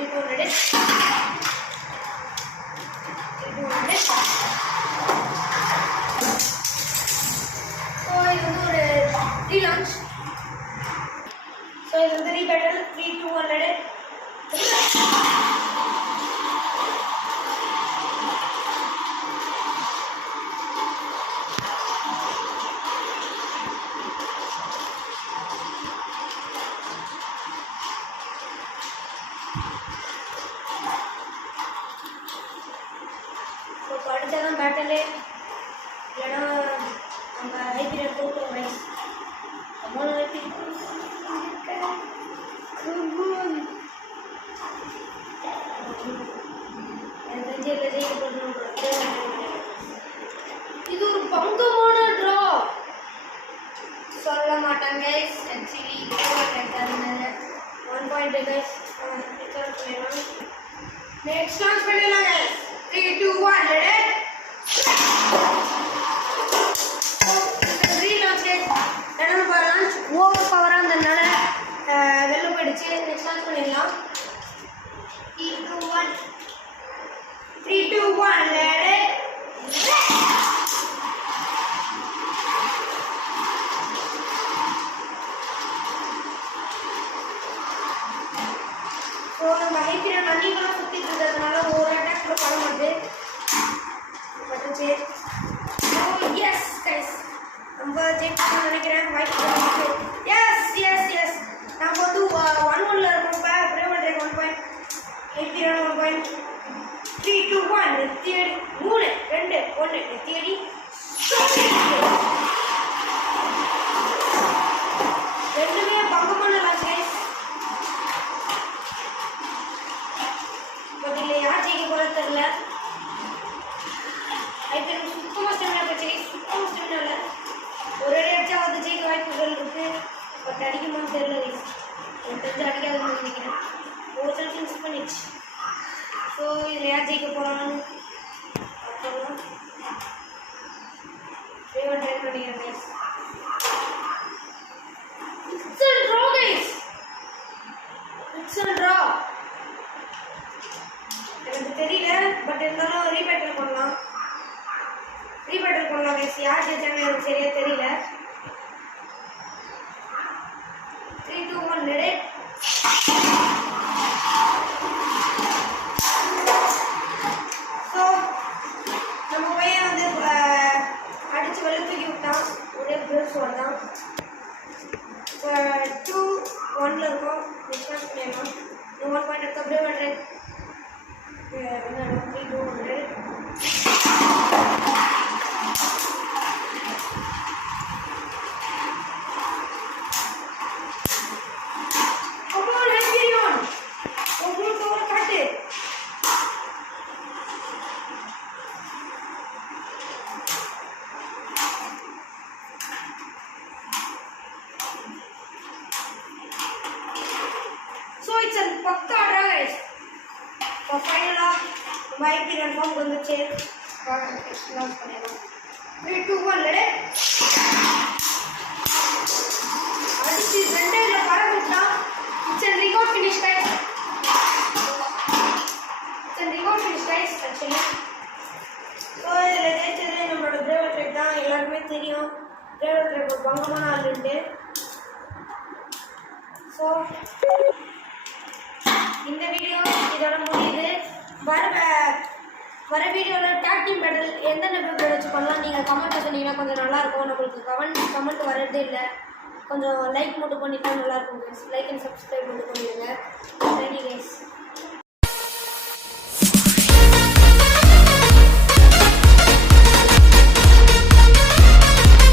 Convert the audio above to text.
300 ஸோ இது வந்து ஒரு ரீலான்ச். ஸோ இது வந்து ரீபேட்டல் 3200. அடுத்ததான் பேட்டலு இல்லைன்னா நம்ம ஹைபீரியன் போட்டோம் ரைஸ். இது ஒரு பங்கமான ட்ரா சொல்ல மாட்டாங்க ஆக்சுவலி 1 பாயிண்ட் கைஸ். நெக்ஸ்ட் லான்ச் பண்ணிடலாம் கைஸ். 3 2 1 ரெடி. ஓவர் பவராக இருந்ததுனால வெளில போயிடுச்சு. நெக்ஸ்ட் லான்ச் பண்ணிடலாம். 3 2 1 ரெடி. ஸோ நம்ம ஹைபீரியன் அன்னிக்கெல்லாம் சுற்றிட்டு இருக்கிறதுனால ஒரு அட்டாக்ல பண்ண மாட்டேது பட்டுச்சு. எஸ் கைஸ் நம்ம ஜெயிக்கணும்னு நினைக்கிறேன். வாய்ப்பு எஸ் எஸ் எஸ் நம்ம வந்து 1-1ல இருக்கோம். பிரேவல் 1 பாயிண்ட், ஹைபீரியன் 1 பாயிண்ட். 3 2 1 நெத்தியடி 3 2 1 நெத்தியடி. ரெண்டுமே பங்கமான லான்ச் கைஸ். பட் இல்லை யார் ஜெயிக்க போகிறது தெரியல. ஹைபீரியன் சுத்தமாக ஸ்டெமினா போச்சு. சுத்தமாக ஸ்டெமினா இல்லை. ஒரு அடி அடிச்சா வந்து ஜெயிக்க வாய்ப்புகள் இருக்கு. பட் அடிக்குமான்னு தெரியல கைஸ். எனக்கு தெரிஞ்சு அடிக்காதுன்னு நினைக்கிறேன். ஒரு சான்ஸ் மிஸ் பண்ணிடுச்சு. ஸோ இதில் யார் ஜெயிக்க போகிறான்னு பார்க்கலாம். ஃபேவரட் ட்ரை பண்ணிக்கிறேன் guys. It's a draw guys. It's அ ட்ரா. எனக்கு தெரியல பட் இருந்தாலும் ரீபேட்டல் பண்ணலாம். ரீபேட்டல் பண்ணலாம் கைஸ். யார் ஜெயிச்சாங்க எனக்கு சரியா தெரியல. 3 2 1 ரெடி. ஸோ நம்ம பையன் வந்து அடித்து வெளில தூக்கி விட்டான். ஒரே ப்ரூஸ் தான். 2 1ல இருக்கும். டிஸ்கஸ் பண்ணிடலாம். 1 பாயிண்ட் எடுத்தா பிரேவ் பண்ணுறேன். 3 2 1 ரெடி. பக்கா ட்ரா கைஸ். இப்போ ஃபைனலாக நம்ம ஹைபீரியன் ஃபார்ம் வந்துச்சு. லான்ச் பண்ணிடலாம். 3 2 1 ரெடி. அடிச்சு ரெண்டாயில பறந்துட்டா. It's a record finish guys. It's a record finish guys actually. So இதில் ஜெயிச்சது நம்மளோட பிரேவல் ட்ரெக் தான். எல்லாருக்குமே தெரியும் பிரேவல் ட்ரெக் ஒரு பங்கமான ஆளுன்ட்டு. ஸோ இந்த வீடியோ இதோட முடியுது. வர வீடியோவில் டேக் டீம் பேட்டில் எந்தெந்த பேப்பர் வச்சு பண்ணலாம் நீங்கள் கமெண்ட்டில் சொன்னீங்கன்னா கொஞ்சம் நல்லாயிருக்கும். நம்மளுக்கு கமெண்ட் வரதே இல்லை. கொஞ்சம் லைக் மட்டும் பண்ணிட்டா நல்லாயிருக்கும் கைஸ். லைக் அண்ட் சப்ஸ்கிரைப் மட்டும் பண்ணிடுங்க. Thank you guys.